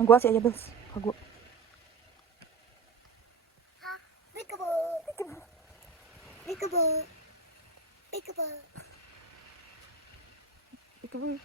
Ang gwa si Ayabels. Kagwa. Peekaboo. Peekaboo. Peekaboo. Peekaboo. Peekaboo.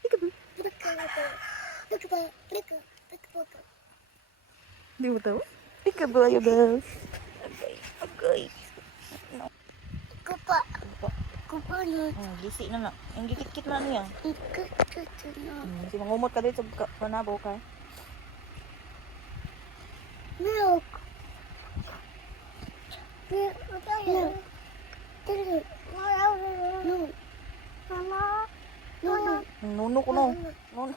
Peekaboo. Peekaboo. Di mo tahu? Peekaboo, Ayabels. Okay. Kupa. Kupa na. Gisi na na. Ang gikit-kit na niya. Ikut na. Si mangumot ka dito sa panabaw ka. Milk. Milk. Milk. No. Mama. No. Nuno ko no. Nuno.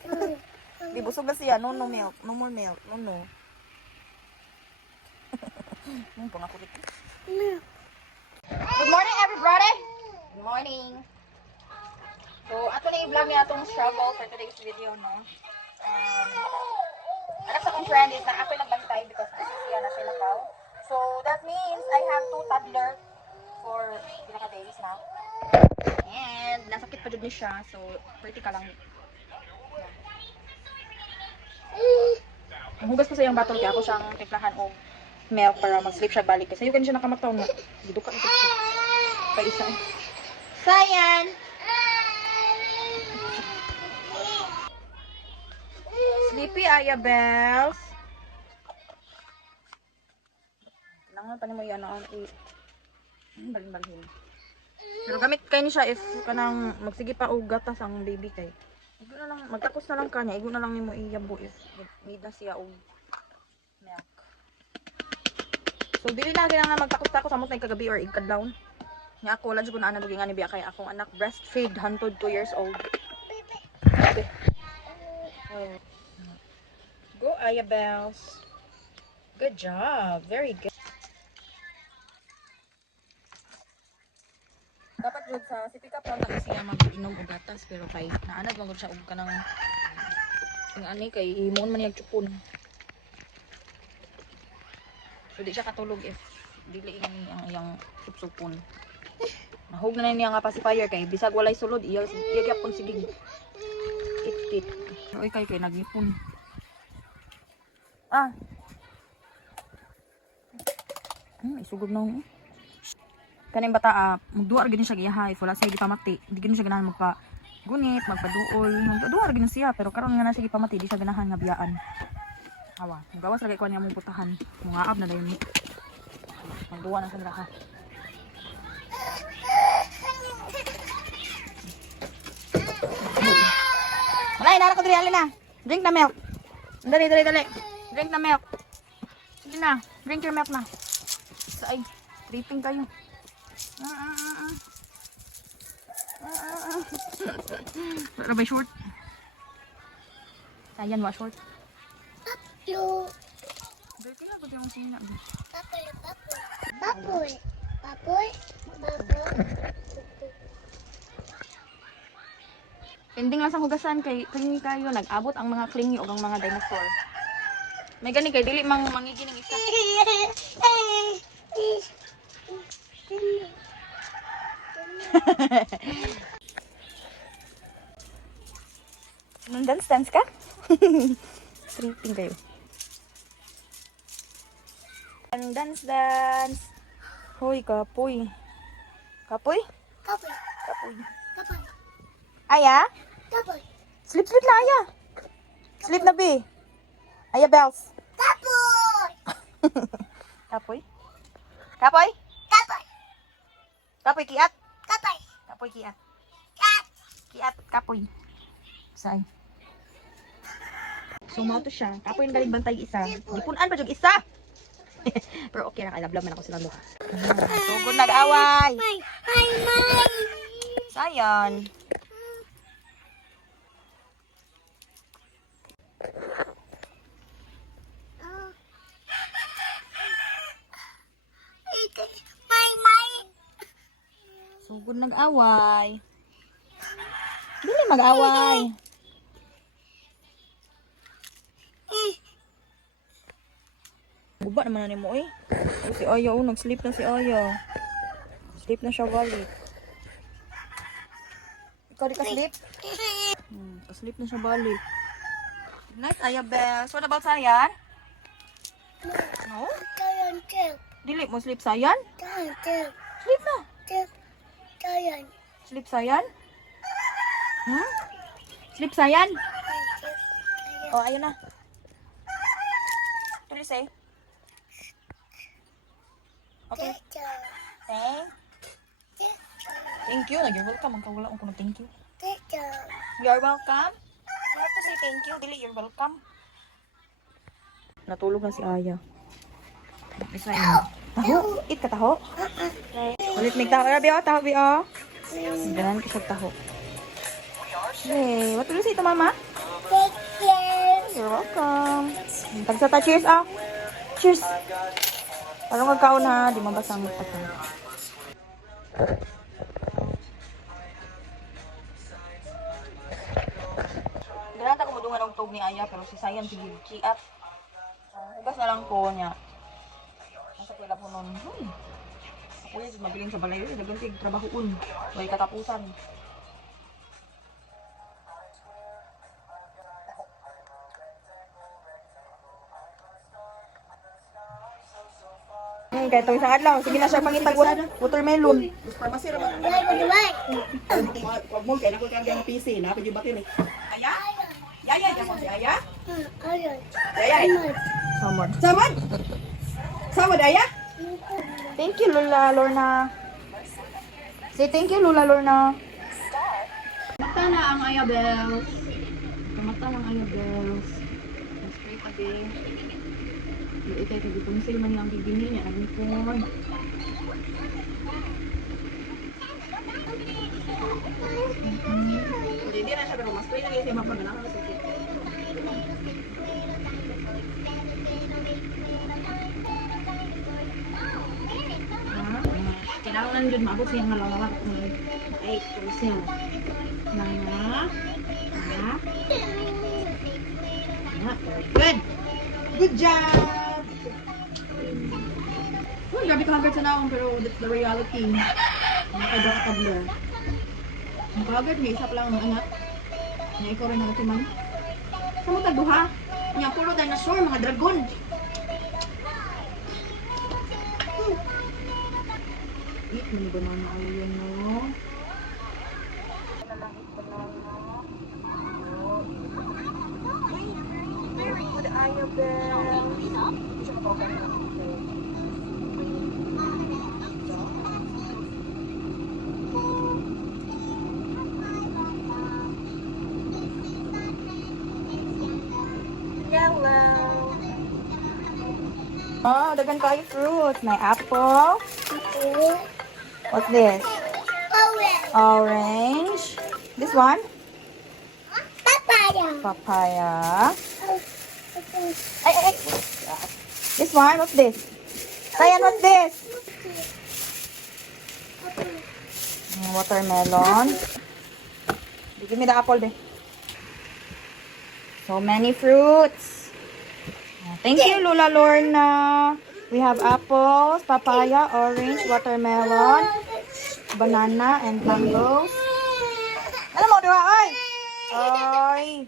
Di busog na siya. Nuno milk. No more milk. Nuno. Pang ako dito. Milk. Good morning, everybody! Good morning! So, ato na i-vlog niya itong struggle for today's video, no? Anak sa kong friend is na ako nagbantay because siya na siya nakaw. So, that means I have 2 toddler for pinaka-days na. And, nasakit pa dyan niya siya. So, pretty ka lang. Ang hugas ko sa iyong battle kaya ako siyang tiplahan o milk para mag-sleep siya balik. Kasi yun siya nakamataw na. Giduka na siya. Pa isa. Sayan! Sleepy, Ayabels. Kailangan pa ni mo yan ang balin-balin. Pero gamit kayo ni siya if kanang magsige pa og gatas ang baby kay. Igo na lang, magtakos na lang kanya. Igo na lang ni mo iyabo if need na siya og milk. So, dili na kailangan magtakos-takos amot na kagabi or ikadlaw. Nga ako, lang ko na anak nga ni biya kay akong anak breastfeed, hantod 2 years old. Okay. Go, Ayabels. Good job. Very good. Dapat yun sa si pick up lang na siya mag-inom o gatas pero kay naanad lang siya og kanang ang ani kay himon man niyag chupon. So, di siya katulog if dili ini ang iyang supsupon. Nahog na niya nga pacifier kay bisag walay sulod iya gyapon sige. It. Oy kay nagipon. Ah. Isugod na ako. Kaning bata magduwa ra gid siya giyahay, wala siya gipamati. Di gid siya ganahan magpa gunit, magpaduol. Magduwa ra gid siya pero karon nga na siya gipamati, di siya ganahan nga biyaan. Awa, gawas lagi ko niya mong putahan. Mga ab na dayon. Magduwa na sa ha. Wala, inara ko diri alin na. Drink na milk. Dali. Drink na milk. Sige na, drink your milk na. Ay, tripping kayo. Wala ba short? Ayan, wa short. Yo. Berti na, pati yung sina. Baboy. Pending lang sa hugasan kay klingi kayo nag-abot ang mga klingi o ang mga dinosaur. May gani kay dili mang mangigi ng isa. Nung dance ka? Tripping kayo. Dance. Hoy, kapoy. Kapoy? Kapoy. Kapoy. Kapoy. Aya? Kapoy. Sleep na, Aya. Sleep na, B. Ayabels. Kapoy. Kapoy? Kapoy? Kapoy. Kapoy, kiat. Kapoy. Kapoy, kiat. Kat. Kiat, kapoy. Saan? So, mo to siya. Kapoy yung galing bantay isa. Dipunan pa yung isa. Pero okay na, kalablam man ako silang doon. Sugod nag-away. Hi. Sayan. Sugod nag-away. Dili mag-away. Guba naman na ni mo eh. Si Aya, nag-sleep na si Aya. Sleep na siya balik. Ikaw di ka sleep? Ka-sleep na siya balik. Nice, Aya Bells. What about Sayan? No? Tayan, tip. Dili mo sleep Sayan? Tayan, tip. Sleep na. Tip. Tayan. Sleep Sayan? Hmm? Sleep Sayan? Tip. Oh, ayun na. What do you say? Okay. Thank. Thank you. You're welcome. Ang kawala akong thank you. You're welcome. You have to say thank you. Dili, you're welcome. Natulog na si Aya. Isa yun. Taho? Eat ka taho? Ulit may taho. Rabi o, taho bi o. Ganan ka sa taho. Hey, what will you say to mama? You're welcome. Tagsa ta, cheers ah. Cheers. Parang magkaon ha, di mabasang pata. Ganata ko madungan ang tog ni Aya, pero si Sayan sige kiat. Ugas na lang ko niya. Nasa kuya po nun. Ako yung mabiling sa balay. Nagantig trabahoon. May katapusan. Kaya ito isang adlaw. Sige na siya pangitag watermelon. Wag mo kaya ako kaya ng PC na pwede batin eh. Aya? Yaya, ako si Aya? Ayay. Samod. Samad. Samad aya. Thank you, Lola Lorna. Say thank you, Lola Lorna. Mata na ang Aya Bells. Mata ng Aya Bells. Spray pa din. Ito ito dito sila man lang bibini niya. Ano po? Hindi na siya pero mas pwede na siya mapagana sa sakit. Kailangan dyan maabot siyang malalawak. 8%. Good! Good job! Oh, grabe ka hagad sa naong pero that's the reality. Nakadok ka blur. Ang kagad, may isa pa lang ang anak. Na ikaw rin ang atimang. Sa mo tagduha? Nga puro dinosaur, mga dragon. Eat mo ni banana ayun, no? Very good, Aya Bell. Yellow. Oh, dagan kayo fruits. May apple. What's this? Orange. This one? Papaya. Ay. This one? What's this? Sayan, what's this? Watermelon. Give me the apple, be. So many fruits. Thank you, Lola Lorna. We have apples, papaya, orange, watermelon, banana, and mangoes. Ano mo, diba? Ay! Ay!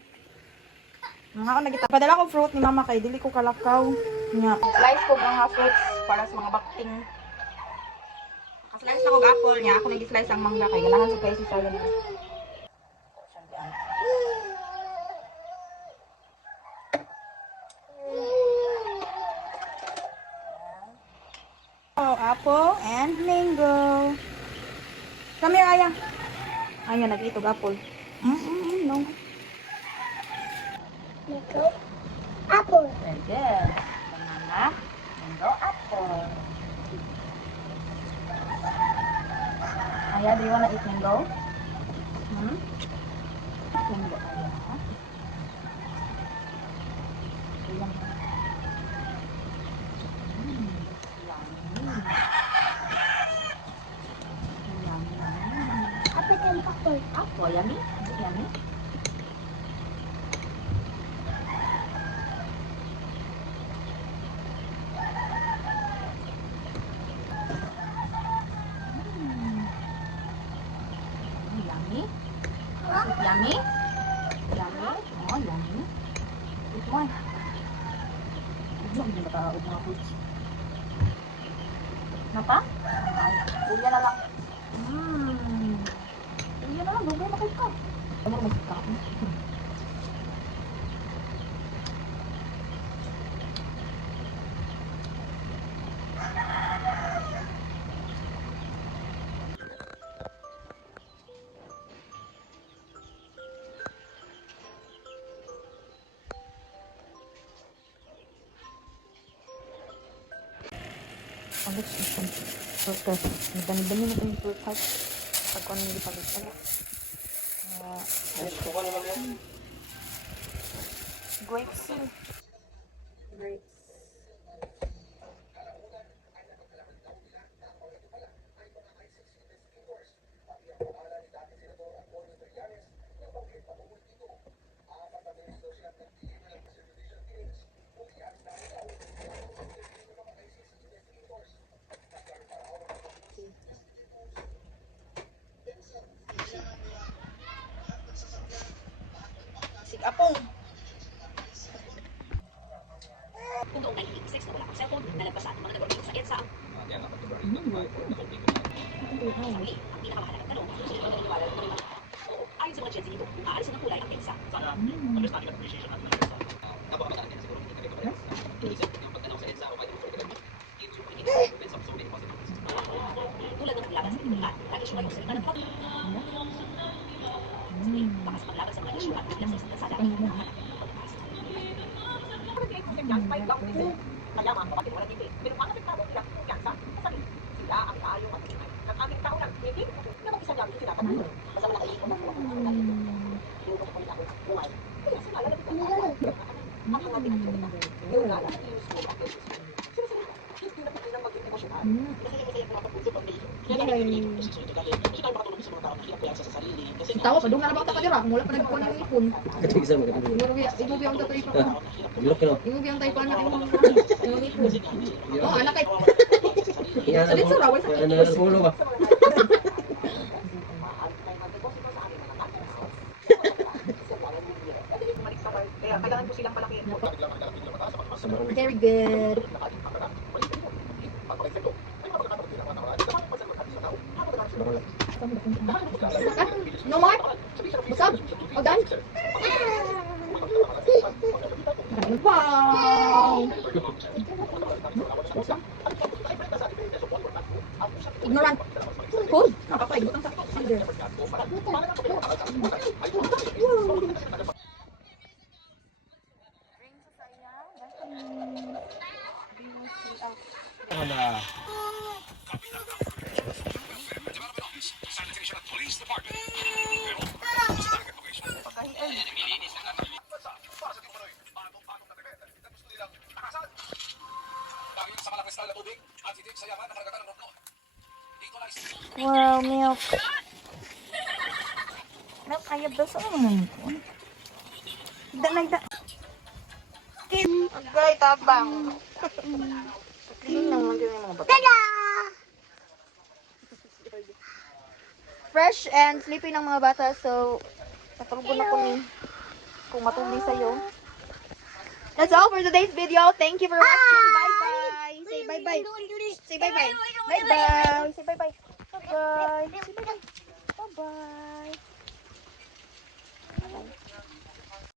Mga ako nagita. Padala ko fruit ni mama kay dili ko kalakaw. Nga. Slice ko mga fruits para sa mga bakting. Slice ako ng apple niya. Ako nag-slice ang mangga kay ganahan sa kayo si Sayan. Oh, apple and mango. Come here, Aya. Aya, nag-itog apple. No. Apple. Very good. Banana, mango, apple. Aya, do you wanna eat mango? Mango, Aya. Ayan. Apple and apple. Apple, yummy. Yummy. Yummy. Yummy. Yummy. Hindi ba taod mga fruits? Napa? Ay, uya na lang. Uya na lang, dugay na kayo ka. Ano mo ka? Palit siya. Okay. Dami-dami na kayong fruit hat. Pag ano hindi palit pala. Grapes. Grapes. Apong. Kung noong 1986 na wala pang cellphone, nalagpasan ang mga nagornito sa EDSA ang pinakamahalagang tanong kung sino ang naniniwala ng mga ayon sa mga Gen Z nito, kung aalis ng kulay ang EDSA. Tulad ng paglaban sa kriminalidad, nag-issue kayo sa salita ng public. Bakas paglaban sa mga issue at bilang sa kasada ng mga anak. Kaya mga kapatid, wala dito. Pero mga apektado bilang kumpiyansa sa sarili. Sila ang kaayong matutungay. At aming tao lang, hindi na mag-isa niya sila patuloy. Basta wala kayo na mga kapatid. Yung kapatid ako, buhay. Kaya sila lalapit ang ang hangating at yung yung lala, yung school, at yung school. Sila sila, hindi na pati ng maging emosyonan. Kasi yung masaya pinapagpuso pag may kaya tayo makatulong sa mga tao na hirap sa sarili. Tawa pa, doon nga naman ka dira. Mula pa nagkuhan ng ipon. Katigisan mo kapag Imubi ang tatay pa ko. ilok no. Imubi ang tayo pa anak yung ipon. Oh, anak kay. Iyan Salit sa rawal sa ano na pulo ba? Kaya kailangan ko silang palakihin mo. Very good. No more? Busog? O done? Wow! Ignorant. Cool. Nakapaigot ang sakit. Cinder. Wala. Wow, milk. Milk, ayab daw sa naman po. Nagda. Agay, tabang. Clean naman din yung mga bata. Fresh and sleepy ng mga bata, so natulog na ko ni kung matulog sa'yo. That's all for today's video. Thank you for watching. Bye-bye. Say bye-bye. Say bye-bye. Bye-bye. Say bye-bye. Bye-bye. Say bye-bye. Bye-bye. Bye-bye.